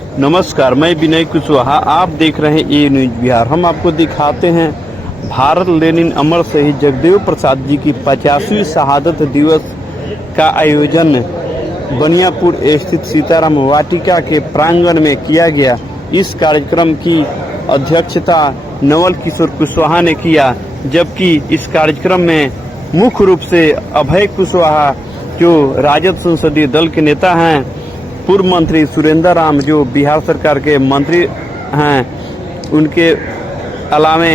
नमस्कार, मैं विनय कुशवाहा। आप देख रहे हैं ए न्यूज बिहार। हम आपको दिखाते हैं भारत लेनिन अमर शहीद जगदेव प्रसाद जी की 50वीं शहादत दिवस का आयोजन बनियापुर स्थित सीताराम वाटिका के प्रांगण में किया गया। इस कार्यक्रम की अध्यक्षता नवल किशोर कुशवाहा ने किया, जबकि इस कार्यक्रम में मुख्य रूप से अभय कुशवाहा जो राजद संसदीय दल के नेता हैं, पूर्व मंत्री सुरेंद्र राम जो बिहार सरकार के मंत्री हैं, उनके अलावे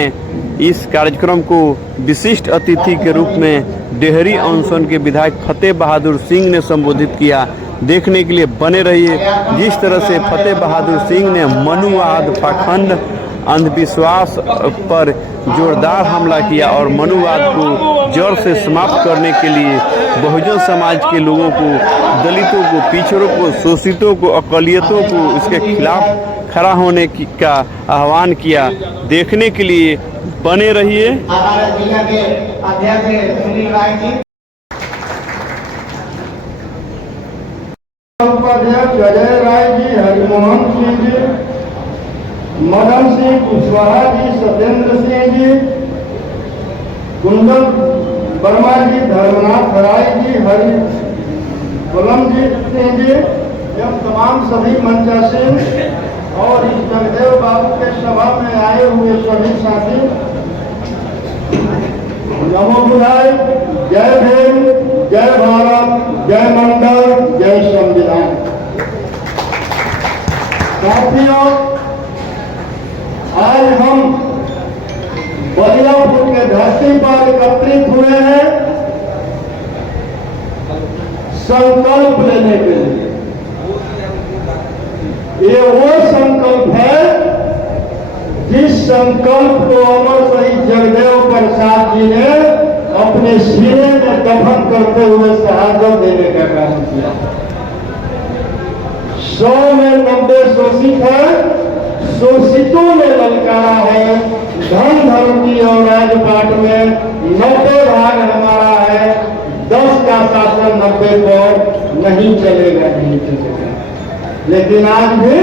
इस कार्यक्रम को विशिष्ट अतिथि के रूप में डेहरी ऑनसन के विधायक फतेह बहादुर सिंह ने संबोधित किया। देखने के लिए बने रहिए। जिस तरह से फतेह बहादुर सिंह ने मनुवाद, पाखंड, अंधविश्वास पर जोरदार हमला किया और मनुवाद को जड़ से समाप्त करने के लिए बहुजन समाज के लोगों को, दलितों को, पिछड़ों को, शोषितों को, अकलियतों को इसके खिलाफ खड़ा होने का आह्वान किया। देखने के लिए बने रहिए। उपाध्यक्ष अजय राय जी, हरिमोहन सिंह जी, मदन सिंह कुशवाहा जी, सत्येंद्र सिंह जी, कुंदन वर्मा जी, धर्मनाथ राय जी, हरि बलमजीत सिंह जी, एवं तमाम सभी मंचासीन और इस जगदेव बाबू के सभा में आए हुए सभी साथी, नमो बुद्धाय, जय भीम, जय भारत, जय मंडल, जय संविधान। साथियों, आज हम बलियापुर के धरती पर एकत्रित हुए हैं संकल्प लेने के लिए। ये वो संकल्प है जिस संकल्प को अमर शहीद जगदेव प्रसाद जी ने अपने सीने में दफन करते हुए शहादत देने का काम किया। 100 में 90 शोषित है, शोषितों ने ललकारा है। धन धर्मी और राजपाट में 90 भाग हमारा है, 10 का शासन 90 पर नहीं चलेगा, नहीं चलेगा। लेकिन आज भी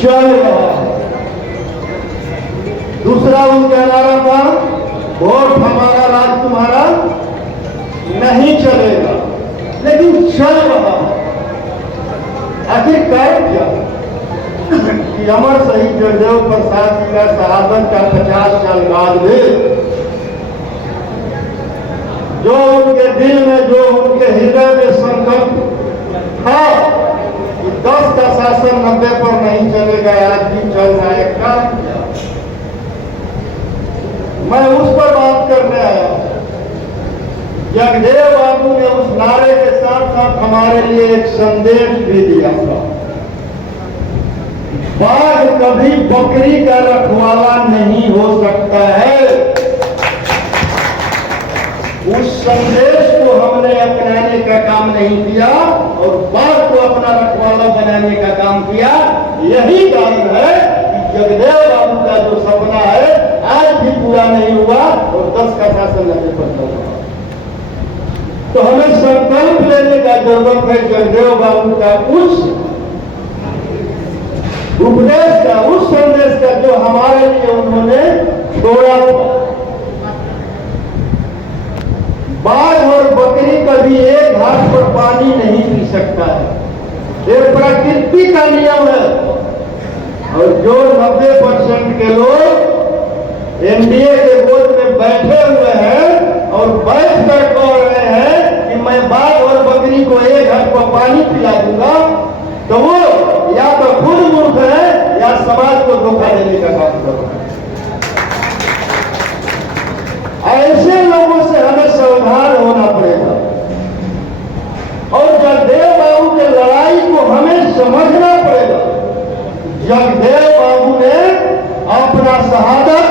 चल रहा है। दूसरा उनका नारा था, वोट हमारा राज तुम्हारा नहीं चलेगा, लेकिन चल रहा है। आखिर कारण क्या कि अमर शहीद जगदेव प्रसाद जी का शहादत का 50 साल बाद भी जो उनके दिल में, जो उनके हृदय में संकल्प था कि 10 का शासन 90 पर नहीं चलेगा, आज भी चल रहा है। कारण क्या? मैं उस पर बात करने आया हूं। जगदेव बाबू ने उस नारे के साथ साथ हमारे लिए एक संदेश भी दिया था। बाघ कभी बकरी का रखवाला नहीं हो सकता है। उस संदेश को हमने अपनाने का काम नहीं किया और बाघ को अपना रखवाला बनाने का काम किया। यही कारण है कि जगदेव बाबू का जो सपना है आज भी पूरा नहीं हुआ और 10 का शासन नहीं पड़ता हुआ। तो हमें संकल्प लेने का जरूरत है जगदेव बाबू का उस उपदेश का, उस संदेश का जो हमारे लिए उन्होंने छोड़ा था। बाघ और बकरी कभी एक घाट पर पानी नहीं पी सकता है। ये प्रकृति का नियम है। और जो 90% के लोग एनडीए के गोद में बैठे हुए हैं और बैठ कर कह रहे हैं कि मैं बाघ और बकरी को एक घाट पर पानी पिला दूंगा, तो वो या तो खुद मूर्ख है या समाज को धोखा देने का काम कर रहा है। ऐसे लोगों से हमें सावधान होना पड़ेगा और जगदेव बाबू के लड़ाई को हमें समझना पड़ेगा। जगदेव बाबू ने अपना शहादत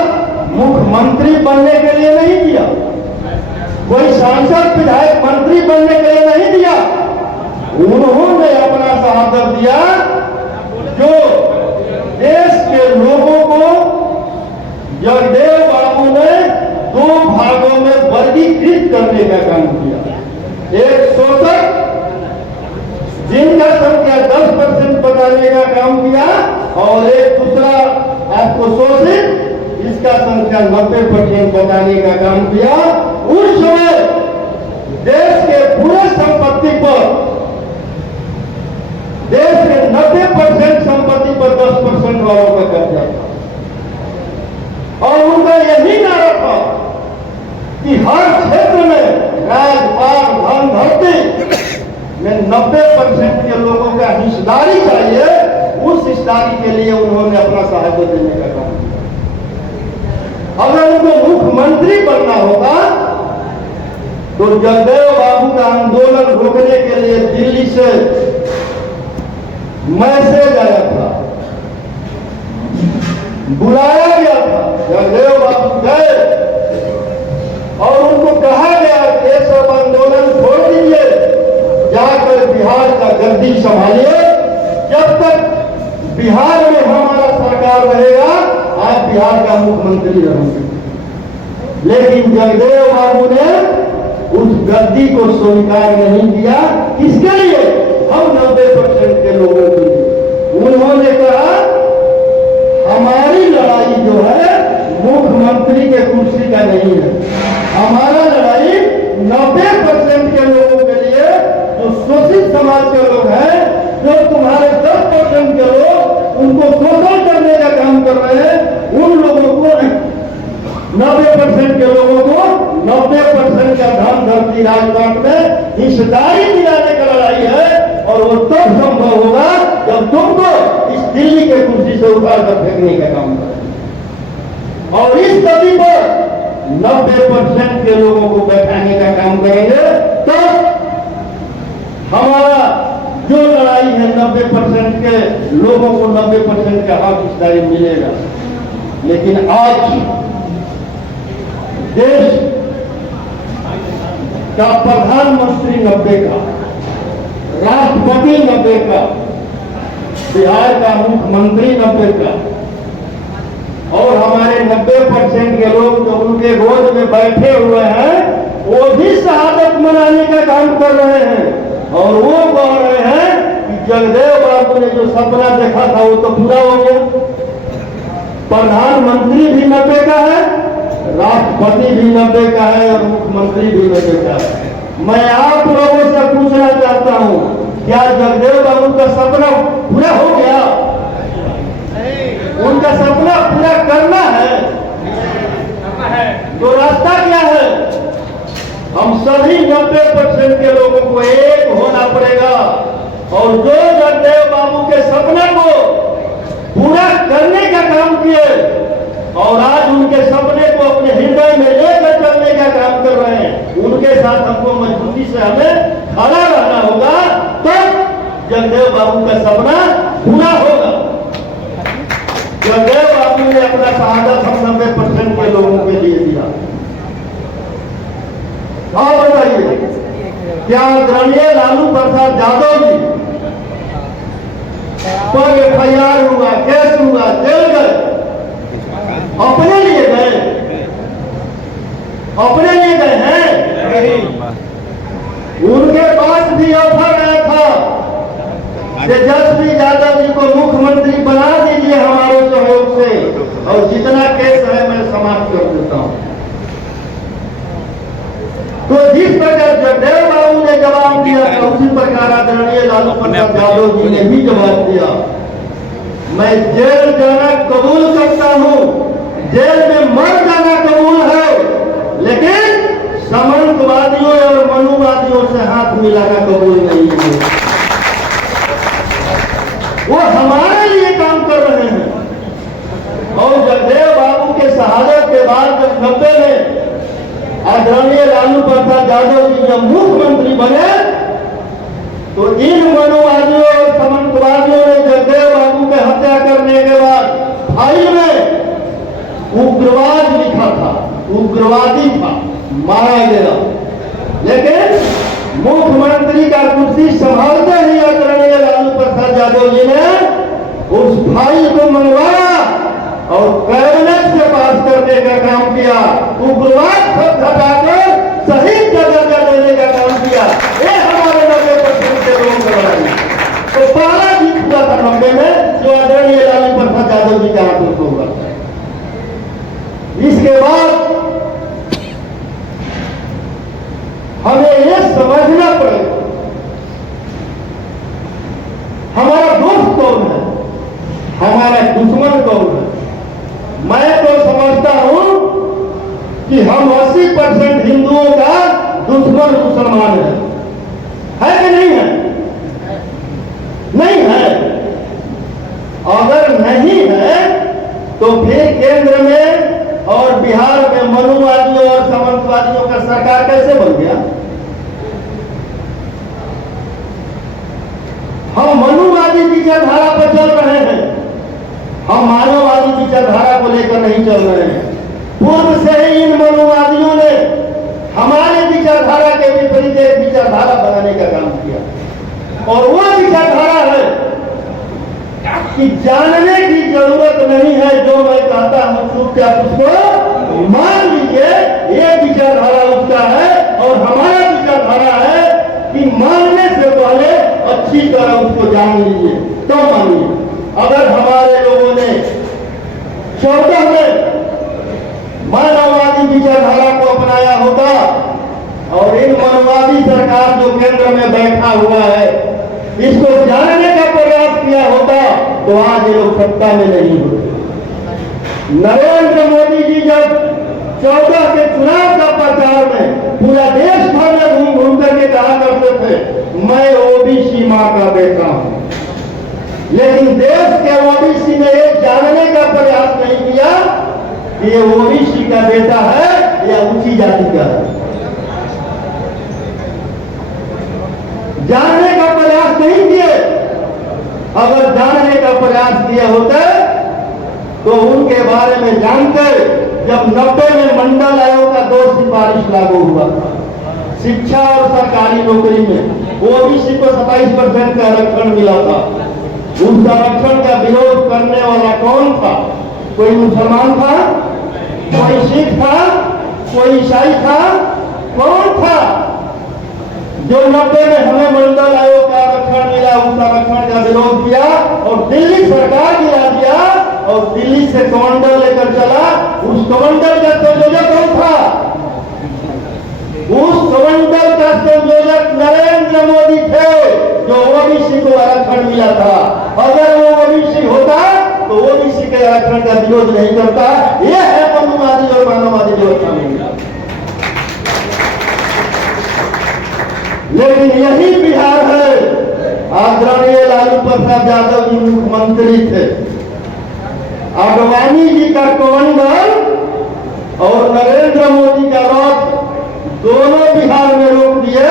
मुख्यमंत्री बनने के लिए नहीं दिया, कोई सांसद, विधायक, मंत्री बनने के लिए नहीं दिया। उन्होंने अपना शहादत दिया जो देश के लोगों को जगदेव बाबू ने 2 भागों में वर्गीकृत करने का काम किया। एक शोषक जिनका संख्या 10% बताने बनाने का काम किया और एक दूसरा आपको शोषित इसका संख्या 90% बनाने का काम किया। उस समय देश के पूरे संपत्ति पर, देश के 90% संपत्ति पर 10% वालों का कब्जा था और उनका यही नारा था कि हर क्षेत्र में राजपाट धन धरती में 90% के लोगों का हिस्सेदारी चाहिए। उस हिस्सेदारी के लिए उन्होंने अपना सहायता देने का काम किया। अगर उनको मुख्यमंत्री बनना होता तो जगदेव बाबू का आंदोलन रोकने के लिए दिल्ली से मैसेज आया था, बुलाया गया था। जगदेव बाबू गए और उनको कहा गया कि ये सब आंदोलन छोड़ दीजिए, जाकर बिहार का गद्दी संभालिए। जब तक बिहार में हमारा सरकार रहेगा आप बिहार का मुख्यमंत्री रहेंगे। लेकिन जगदेव बाबू ने उस गद्दी को स्वीकार नहीं किया। किसके लिए? हम 90% के लोगों के लिए। उन्होंने कहा हमारी लड़ाई जो है मुख्यमंत्री के कुर्सी का नहीं है, हमारा लड़ाई 90% के लोगों के लिए, जो शोषित समाज के लोग हैं, जो तुम्हारे 10% के लोग उनको शोषण करने का काम कर रहे हैं, उन लोगों को 90% के लोगों को 90% का धन धरती राजपाट में हिस्सेदारी दिलाने का लड़ाई है। और वो तब संभव होगा जब तुमको इस दिल्ली के कुर्सी से उठार कर फेंकने का काम करें और इस सदी पर 90% के लोगों को बैठाने का काम करेंगे। तब हमारा जो लड़ाई है 90% के लोगों को 90% का हक हिस्सेदारी मिलेगा। लेकिन आज देश का प्रधानमंत्री 90 का, राष्ट्रपति 90 का, बिहार का मुख्यमंत्री 90 का और हमारे 90% के लोग जो उनके गोद में बैठे हुए हैं वो भी शहादत मनाने का काम कर रहे हैं। और वो कह रहे हैं कि जगदेव बाबू ने जो सपना देखा था वो तो पूरा हो गया। प्रधानमंत्री भी 90 का है, राष्ट्रपति भी 90 का है और मुख्यमंत्री भी 90 का है। मैं आप लोगों से पूछना चाहता हूं, क्या जगदेव बाबू का सपना पूरा हो गया? उनका सपना पूरा करना है तो रास्ता क्या है? हम सभी 90% के लोगों को एक होना पड़ेगा और जो जगदेव बाबू के सपने को पूरा करने का काम किए और आज उनके सपने को अपने हृदय में लेकर चलने का काम कर रहे हैं, उनके साथ हमको मजबूती से हमें खड़ा रहना होगा। तब जगदेव बाबू का सपना पूरा होगा। जगदेव बाबू ने अपना शहादत हम 90% के लोगों के लिए दिया। और बताइए, क्या आदरणीय लालू प्रसाद यादव जी पर FIR हुआ, केस हुआ, जेल गए, अपने लिए गए? अपने लिए गए हैं? उनके पास भी ऑफर आया था तेजस्वी यादव जी को मुख्यमंत्री बना दीजिए हमारे सहयोग से और जितना केस है मैं समाप्त कर देता हूं। तो जिस प्रकार जगदेव बाबू ने जवाब दिया था उसी प्रकार आदरणीय लालू प्रसाद यादव जी ने भी जवाब दिया। मैं जेल जाना कबूल करता हूं, जेल में मर जाना कबूल है, लेकिन सामंतवादियों और मनुवादियों से हाथ मिलाना कबूल नहीं है। वो हमारे लिए काम कर रहे हैं। और जगदेव बाबू के शहादत के बाद जब 90 में आदरणीय लालू प्रसाद यादव जी जब मुख्यमंत्री बने तो इन मनुवादियों और सामंतवादियों ने जगदेव बाबू के हत्या करने के बाद फाइल में उग्रवाद लिखा था, उग्रवादी था, मारा गया। लेकिन मुख्यमंत्री का कुर्सी संभालते ही आदरणीय लालू प्रसाद यादव जी ने उस फाइल को मंगवाया और कैबिनेट से पास करने का काम किया, उग्रवाद सब हटाकर शहीद का दर्जा देने का काम किया। ये हमारे 90% के लोग कर रहे हैं। तो पहला जीत चुका था 90 में, जो आदरणीय लालू प्रसाद यादव जी के हाथों से हुआ। इसके बाद हमें यह समझना पड़ेगा हमारा दोस्त कौन है, हमारा दुश्मन कौन है। मैं तो समझता हूं कि हम 80% हिंदुओं का दुश्मन मुसलमान है कि नहीं है? नहीं है। अगर नहीं है तो फिर केंद्र में और बिहार में मनुवादियों और सामंतवादियों का सरकार कैसे बन गया? हम मनुवादी विचारधारा पर चल रहे हैं, हम मानववादी विचारधारा को लेकर नहीं चल रहे हैं। पूर्व से ही इन मनुवादियों ने हमारे विचारधारा के विपरीत एक विचारधारा बनाने का काम किया, और वह विचारधारा है कि जानने की जरूरत नहीं है, जो मैं कहता हूं चुपचाप उसको मान लीजिए। ये विचारधारा उसका है और हमारा विचारधारा है कि मानने से पहले अच्छी तरह उसको जान लीजिए, तो मानिए। अगर हमारे लोगों ने 14 में मानववादी विचारधारा को अपनाया होता और इन मानववादी सरकार जो केंद्र में बैठा हुआ है इसको जानने का प्रयास किया होता तो आज ये लोग सत्ता में नहीं होते। नरेंद्र मोदी जी जब 14 के चुनाव का प्रचार में पूरा देश भर में घूम घूम करके कहा करते थे मैं ओबीसी मां का बेटा हूं, लेकिन देश के ओबीसी ने एक जानने का प्रयास नहीं किया कि ये ओबीसी का बेटा है या ऊंची जाति का है। जानने का प्रयास नहीं किए। अगर जानने का प्रयास किए होते तो उनके बारे में जानकर जब 90 में मंडल आयोग का 2 सिफारिश लागू हुआ था शिक्षा और सरकारी नौकरी में, ओबीसी को 27% का आरक्षण मिला था। उस आरक्षण का विरोध करने वाला कौन था? कोई मुसलमान था, कोई सिख था, कोई ईसाई था, कौन था? जो 90 में हमें मंडल आयोग का आरक्षण मिला उस आरक्षण का विरोध किया और दिल्ली सरकार गिरा दिया और दिल्ली से कमंडल लेकर चला। उस कमंडल का संयोजक कौन था? उस कमंडल का संयोजक नरेंद्र मोदी थे, जो ओबीसी को आरक्षण मिला था। अगर वो ओबीसी होता तो ओबीसी के आरक्षण का विरोध नहीं करता। यह है मनुवादी और मानववादी व्यवस्था में। लेकिन यही बिहार है। आदरणीय लालू प्रसाद यादव जी मुख्यमंत्री थे, आडवाणी जी का कमंडल और नरेंद्र मोदी का रथ दोनों बिहार में रोक दिए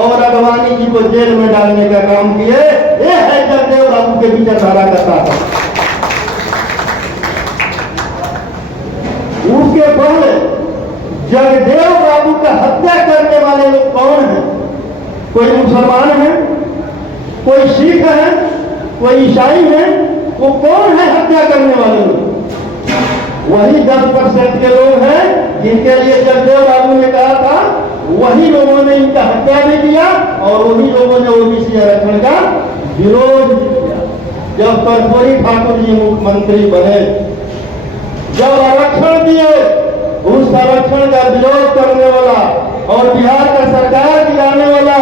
और आडवाणी जी को जेल में डालने का काम किए। यह है जगदेव बाबू के विचारधारा का साथ। उसके पहले जगदेव बाबू का हत्या करने वाले लोग कौन हैं? कोई मुसलमान है, कोई सिख है, कोई ईसाई है। वो कौन है हत्या करने वाले लोग? वही 10% के लोग हैं जिनके लिए जगदेव बाबू ने कहा था। वही लोगों ने इनका हत्या भी किया और वही लोगों ने ओबीसी आरक्षण का विरोध किया। जब कर्पूरी ठाकुर जी मुख्यमंत्री बने, जब आरक्षण दिए, उस आरक्षण का विरोध करने वाला और बिहार का सरकार गिराने वाला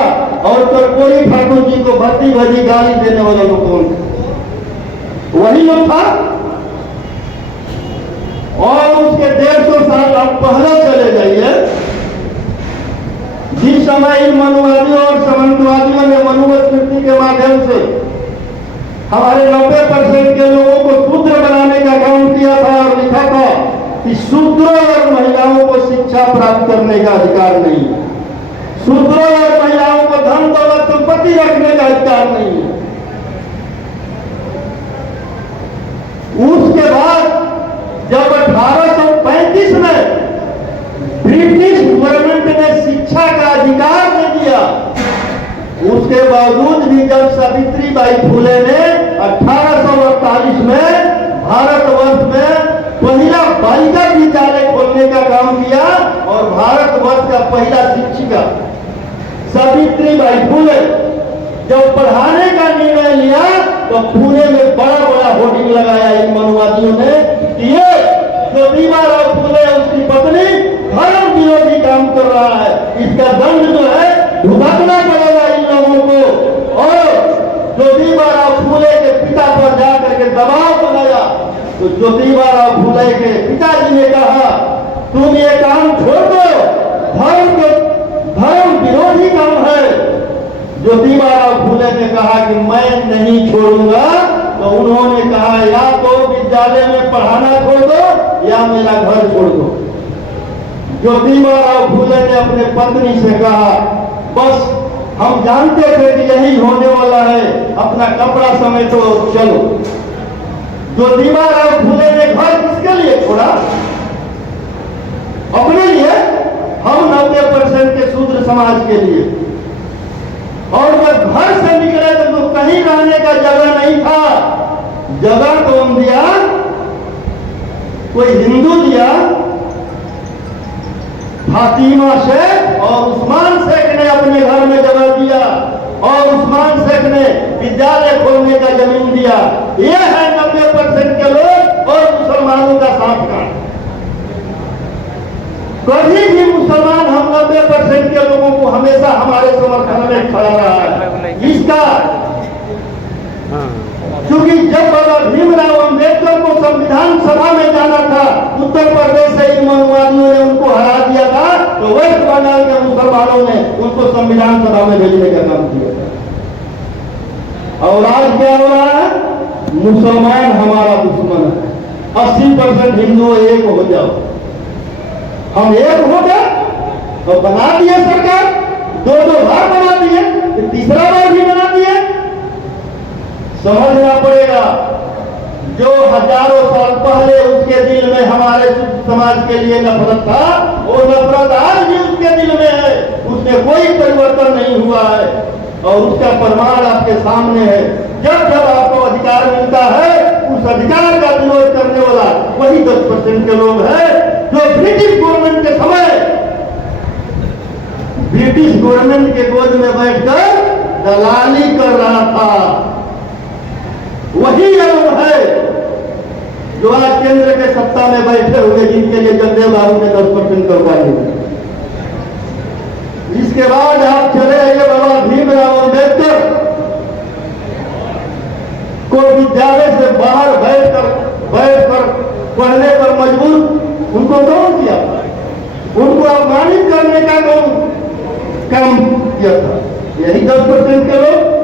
और कर्पूरी ठाकुर जी को भर्ती भरी गाली देने वाला लोग कौन थे? वही लोग था। और उसके 150 साल आप पहले चले जाइए, जिस समय इन मनुवादियों और सामंतवादियों ने मनुस्मृति के माध्यम से हमारे 90% के लोगों को शूद्र बनाने का काम किया था और लिखा था कि शूद्रों और महिलाओं को शिक्षा प्राप्त करने का अधिकार नहीं है, शूद्रों और महिलाओं को धन दौलत संपत्ति रखने का अधिकार नहीं है। उसके बाद जब 1835 में ब्रिटिश गवर्नमेंट ने शिक्षा का अधिकार दे दिया, उसके बावजूद भी जब सावित्रीबाई फुले ने 1848 में भारतवर्ष में पहला बालिका विद्यालय खोलने का काम किया और भारतवर्ष का पहला शिक्षिका सावित्रीबाई फुले जब पढ़ाने का निर्णय लिया तो पुणे में बड़ा बड़ा होर्डिंग लगाया इन मनुवादियों ने कि ये जो भीमाराव फुले उसकी पत्नी धर्म विरोधी काम कर रहा है, इसका दंड जो है भुगतना पड़ेगा इन लोगों को। और ज्योतिबाराव फुले के पिता पर जाकर के दबाव बनाया तो ज्योतिबाराव फुले के पिताजी ने कहा तुम ये काम छोड़ दो, धर्म विरोधी काम है। ज्योतिबाराव फुले ने कहा कि मैं नहीं छोड़ूंगा, तो उन्होंने कहा या तो विद्यालय में पढ़ाना छोड़ दो या मेरा घर छोड़ दो। ज्योतिबाराव फुले ने अपने पत्नी से कहा बस हम जानते थे कि यही होने वाला है, अपना कपड़ा समेटो चलो। ज्योतिबाराव फुले ने घर किसके लिए छोड़ा? अपने लिए। हम 90% के शूद्र समाज के लिए। और जब घर से निकले तो कहीं रहने का जगह नहीं था। जगह कौन दिया? कोई हिंदू दिया। फातिमा शेख और उस्मान शेख ने अपने घर में जगह दिया और उस्मान शेख ने विद्यालय खोलने का जमीन दिया। यह है 90% के लोग और मुसलमानों का साथगान। कभी भी मुसलमान हम 90% के लोगों को हमेशा हमारे समर्थन में खड़ा रहा है। इसका क्योंकि जब बाबा भीमराव अम्बेडकर को संविधान सभा में जाना था, उत्तर प्रदेश से इन मनुवादियों ने उनको हरा दिया था, तो वेस्ट बंगाल के मुसलमानों ने उनको संविधान सभा में भेजने का काम किया था। और आज क्या हो रहा है? मुसलमान हमारा दुश्मन है। 80% हिंदू एक हो जाओ। हम एक हो गए तो बना दिए सरकार, दो बार बना दिए, तीसरा बार भी बना दिए। समझना पड़ेगा जो हजारों साल पहले उसके दिल में हमारे समाज के लिए नफरत था, वो नफरत आज भी उसके दिल में है। उसमें कोई परिवर्तन नहीं हुआ है और उसका प्रमाण आपके सामने है। जब जब आपको अधिकार मिलता है, उस अधिकार का विरोध करने वाला वही 10% के लोग हैं जो ब्रिटिश गवर्नमेंट के समय ब्रिटिश गवर्नमेंट के गोद में बैठकर दलाली कर रहा था। वही लोग है जो आज केंद्र के सत्ता में बैठे हुए, जिनके लिए जगदेव बाबू ने 10% करवा दिया। इसके बाद आप चले आइए बाबा भीमराव अम्बेडकर को विद्यालय से बाहर बैठकर पढ़ने पर मजबूर उनको कौन किया था? उनको अपमानित करने का कौन काम किया था? यही 10% के लोग।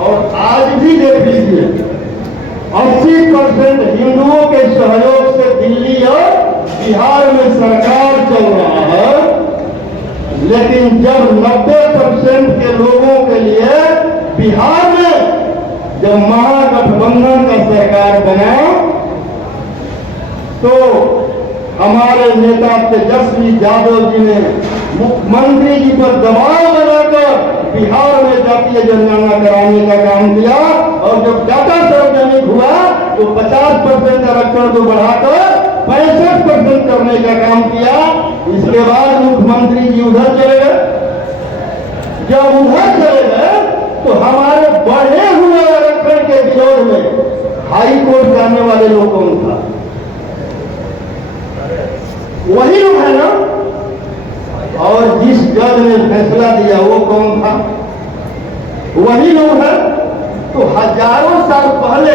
और आज भी देख लीजिए 80% हिंदुओं के सहयोग से दिल्ली और बिहार में सरकार चल रहा है, लेकिन जब 90% के लोगों के लिए बिहार में जब महागठबंधन का सरकार बना तो हमारे नेता तेजस्वी यादव जी ने मुख्यमंत्री जी पर दबाव बनाकर बिहार में जातीय जनगणना कराने का काम किया। और जब डाटा सार्वजनिक हुआ तो 50% आरक्षण को बढ़ाकर 65% करने का काम किया। इसके बाद मुख्यमंत्री जी उधर चले गए। जब उधर चले गए तो हमारे बढ़े हुए आरक्षण के विरोध में हाई कोर्ट जाने वाले लोग कौन था? वही लोग है ना। और जिस जज ने फैसला दिया वो कौन था? वही लोग है। तो हजारों साल पहले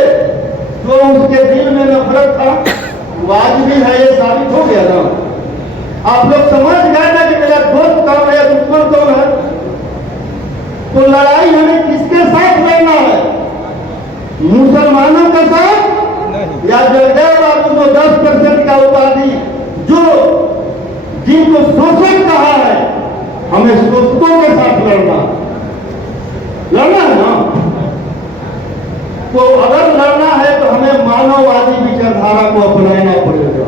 जो उसके दिल में नफरत था वो आज भी है, ये साबित हो गया ना। आप लोग समझ गए ना कि मेरा दोस्त कौन है, दुश्मन कौन है। तो लड़ाई हमें किसके साथ लड़ना है? मुसलमानों के साथ या जगदेव बाबू को 10% का उपाधि जो जिनको शोषक कहा है, हमें शोषकों के साथ लड़ना है ना। तो अगर लड़ना है तो हमें मानववादी विचारधारा को अपनाना पड़ेगा,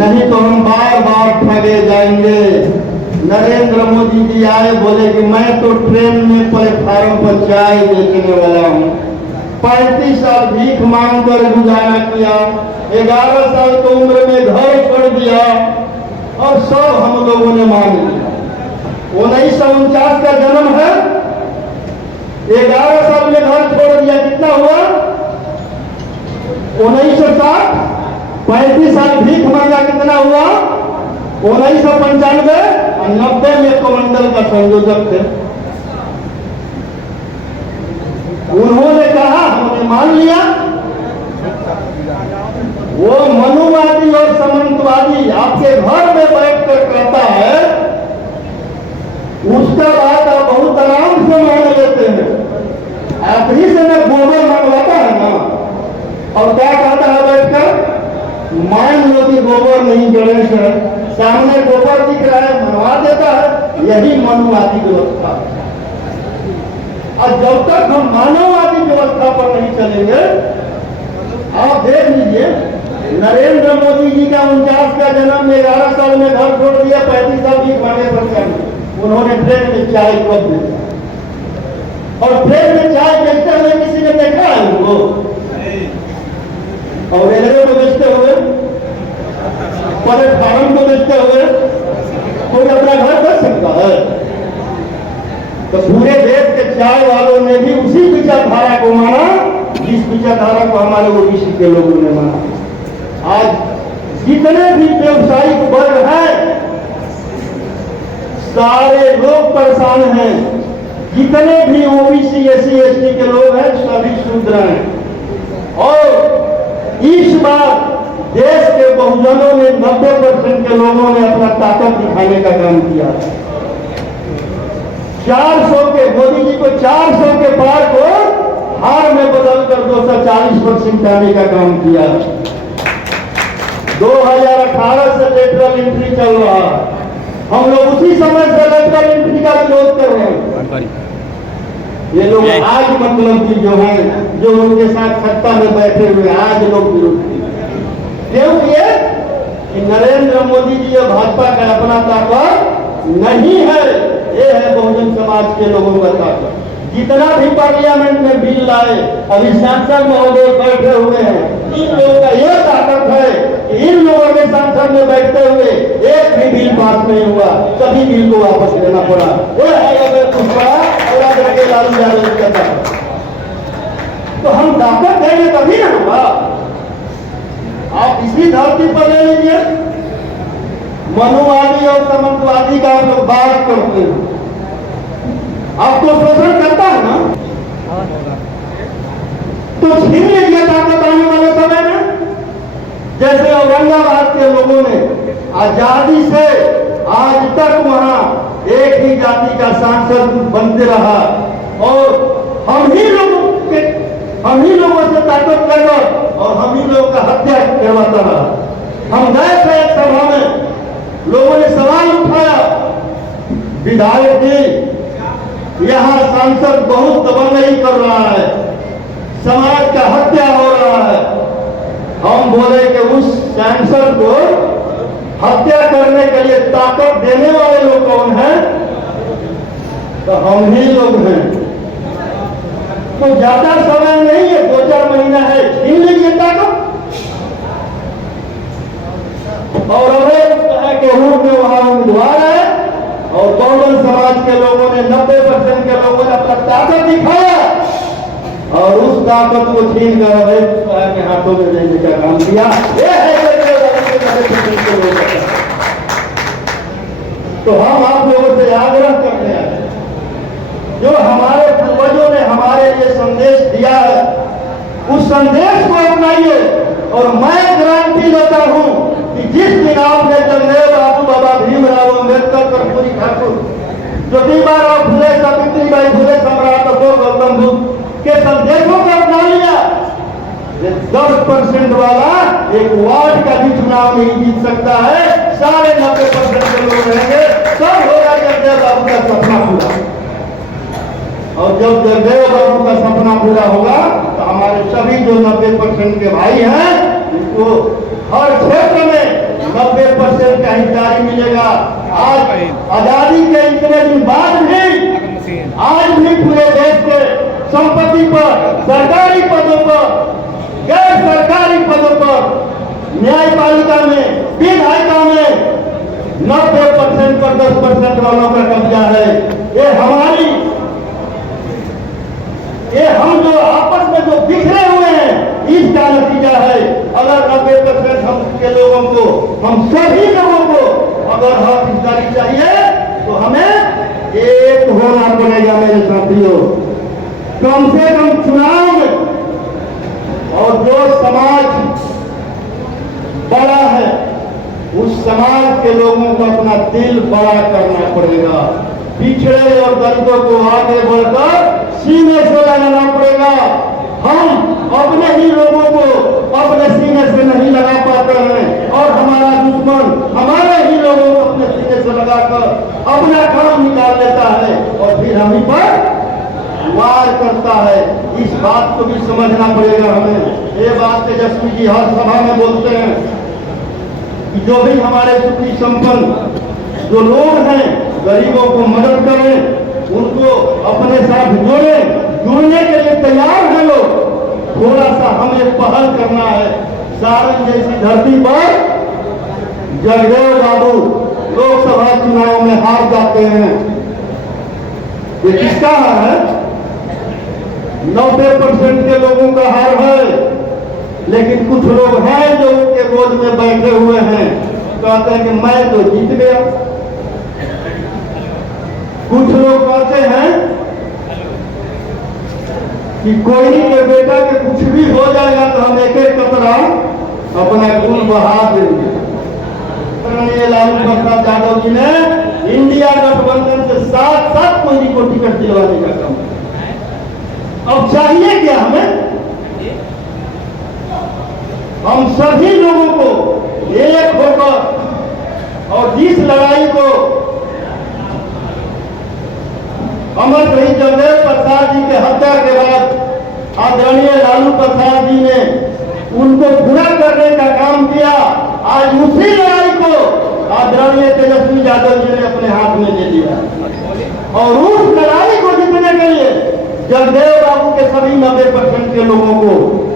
नहीं तो हम बार बार ठगे जाएंगे। नरेंद्र मोदी जी आए, बोले कि मैं तो ट्रेन में प्लेटफार्म पर चाय बेचने वाला हूँ। 35 साल भीख मांग कर गुजारा किया, 11 साल की उम्र में घर छोड़ दिया और सब हम लोगों ने मान लिया। 1949 का जन्म है, 11 साल में घर छोड़ दिया, कितना हुआ? 1960। 35 साल भीख मांगा, कितना हुआ? 1995। और 90 में कमंडल का संयोजक थे। उन्होंने कहा, हमने मान लिया। वो मनुवादी और सामंतवादी आपके घर में बैठकर कहता है, उसका बात आप बहुत आराम से मान लेते हैं। आखिरी से मैं गोबर मंगवाता है ना, और क्या कहता है बैठकर? मान लो कि गोबर नहीं गणेश है, सामने गोबर दिख रहा है, मनवा देता है। यही मनुवादी व्यवस्था। और जब तक हम मानववादी व्यवस्था पर नहीं चलेंगे, आप देख लीजिए, नरेंद्र मोदी जी का 49 का जन्म में 11 साल में घर छोड़ दिया, 35 साल भीख मांगे पर उन्होंने ट्रेन में चाय कब बेचा? और ट्रेन में चाय बेचते हुए किसी ने देखा है उनको? और रेलवे को बेचते हुए, प्लेटफार्म को बेचते हुए कोई अपना घर कर सकता है? तो पूरे देश के चाय वालों ने भी उसी विचारधारा को माना जिस विचारधारा को हमारे ओबीसी के लोगों ने माना। आज जितने भी व्यवसायिक वर्ग हैं, सारे लोग परेशान हैं। जितने भी ओबीसी एससी एसटी के लोग हैं, सभी शूद्र हैं। और इस बार देश के बहुजनों ने 90% के लोगों ने अपना ताकत दिखाने का काम किया। 400 के मोदी जी को 400 के पार को हार में बदलकर 240% आने का काम किया। 2018 से लेटरल एंट्री चल रहा है। हम लोग उसी समय से लेटरल एंट्री का विरोध कर रहे हैं। ये लोग आज मतलब कि जो है, जो उनके साथ सत्ता में बैठे हुए आज लोग विरोध क्यों किए? कि नरेंद्र मोदी जी और भाजपा का अपना ताकत नहीं है। ये है बहुजन समाज के लोगों का ताकत। जितना भी पार्लियामेंट में बिल लाए, अभी सांसद महोदय बैठे हुए हैं, इन लोगों का यह ताकत है कि इन लोगों के सांसद में बैठते हुए एक भी बिल पास नहीं हुआ, सभी बिल को वापस लेना पड़ा। वो है अगर पुष्पा और अगर के लालू यादव का ताकत। तो हम ताकत देंगे तभी ना होगा। आप इसी धरती पर ले लीजिए, मनुवादी और सामंतवादी का आप लोग बात करते हैं, आपको शोषण करता है ना, तो छीन लीजिए ताकत आने वाले समय में। जैसे औरंगाबाद के लोगों ने आजादी से आज तक वहां एक ही जाति का सांसद बनते रहा, और हम ही लोगों से ताकत लेकर और हम ही लोगों का हत्या करवाता रहा। हम गए थे एक सभा में, लोगों ने सवाल उठाया, विधायक जी यहाँ सांसद बहुत दबंगई कर रहा है, समाज का हत्या हो रहा है। हम बोले कि उस सांसद को हत्या करने के लिए ताकत देने वाले लोग कौन हैं? तो हम ही लोग हैं। तो ज्यादा समय नहीं है, 2-4 महीना है, छीन लीजिए ताकत। और अवैध गेहूं में वहां उम्मीदवार है, और बहुजन समाज के लोगों ने 90% के लोगों ने अपना ताकत दिखाया, और उस ताकत को छीन कर अवैध के हाथों में लेने का काम किया। ये है तो हम आप लोगों से आग्रह करते हैं, जो हमारे पूर्वजों ने हमारे लिए संदेश दिया है, उस संदेश को अपनाइए। और मैं गारंटी देता हूं कि जिस दिन आपने जगदेव बाबू, बाबा भीमराव अम्बेडकर, कर्पूरी ठाकुर, ज्योतिबा फुले, सावित्रीबाई फुले, सम्राट अशोक गौतम बुद्ध के संदेशों को अपना लिया, 10% वाला एक वार्ड का भी चुनाव नहीं जीत सकता है। सारे 90% के लोग रहेंगे, सब होगा जगदेव बाबू का सपना पूरा। और जब जगदेव बाबू का सपना पूरा होगा तो हमारे सभी जो 90% के भाई हैं, इनको हर क्षेत्र में 90% का हिस्सेदारी मिलेगा। आज आजादी के इतने दिन बाद भी आज भी पूरे देश के संपत्ति पर, सरकारी पदों पर, गैर सरकारी पदों पर, न्यायपालिका में, विधायिका में 90% पर 10% वालों का कब्जा है। ये हमारी ये हम जो आपस में जो बिखरे हुए हैं, इसका नतीजा है। अगर 90% हम के लोगों को, हम सभी लोगों को अगर हक हिस्सेदारी चाहिए तो हमें एक होना पड़ेगा मेरे साथियों। कम से कम चुनाव में, और जो समाज बड़ा है उस समाज के लोगों को अपना दिल बड़ा करना पड़ेगा। पिछड़े और दलितों को आगे बढ़कर सीने से लगाना पड़ेगा। हम अपने ही लोगों को अपने सीने से नहीं लगा पाते हैं और हमारा दुश्मन हमारे ही लोगों को अपने सीने से लगाकर अपना काम निकाल लेता है और फिर हम ही पर वार करता है। इस बात को भी समझना पड़ेगा हमें। ये बात तेजस्वी जी हर सभा में बोलते हैं कि जो भी हमारे सुखी संपन्न जो लोग हैं, गरीबों को मदद करें, उनको अपने साथ जोड़ें। जुड़ने के लिए तैयार हैं लोग, थोड़ा सा हमें पहल करना है। सारण जैसी धरती पर जगदेव बाबू लोकसभा चुनाव में हार जाते हैं। ये किसका हार है? 90% के लोगों का हार है। लेकिन कुछ लोग हैं जो उनके गोद में बैठे हुए हैं, कहते हैं कि मैं तो जीत गया। कुछ लोग कहते हैं कि कोई के बेटा के कुछ भी हो जाएगा तो हम एक एक कतरा अपना खून बहा देंगे। लालू प्रसाद यादव जी ने इंडिया गठबंधन से साथ कोई को टिकट दिलवाने का काम। अब चाहिए क्या हमें? हम सभी लोगों को एक होकर और जिस लड़ाई को अमर शहीद जगदेव प्रसाद जी के हत्या के बाद आदरणीय लालू प्रसाद जी ने उनको पूरा करने का काम किया, आज उसी लड़ाई को आदरणीय तेजस्वी यादव जी ने अपने हाथ में ले लिया। और उस लड़ाई को जीतने के लिए जगदेव बाबू के सभी 90% के लोगों को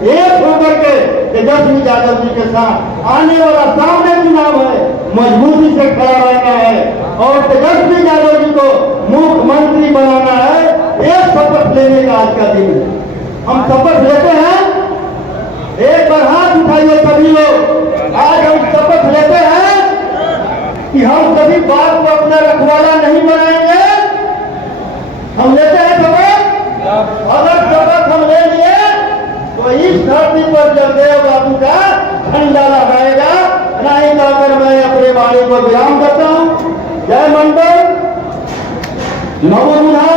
एक होकर के तेजस्वी यादव जी के साथ आने वाला सामने चुनाव है, मजबूती से खड़ा रहना है और तेजस्वी यादव जी को मुख्यमंत्री बनाना है। एक शपथ लेने का आज का दिन है। हम शपथ लेते हैं, एक बार हाथ उठाइए सभी लोग। आज हम शपथ लेते हैं कि हम सभी बात को अपना रखवाला नहीं बनाएंगे। हम लेते हैं शपथ। अगर शपथ हम ले लिए तो इस धरती पर जगदेव बाबू का झंडा लगाएगा। नहीं कहकर मैं अपने वाणी को विराम करता हूं। जय मंडल, नमो बुद्धाय।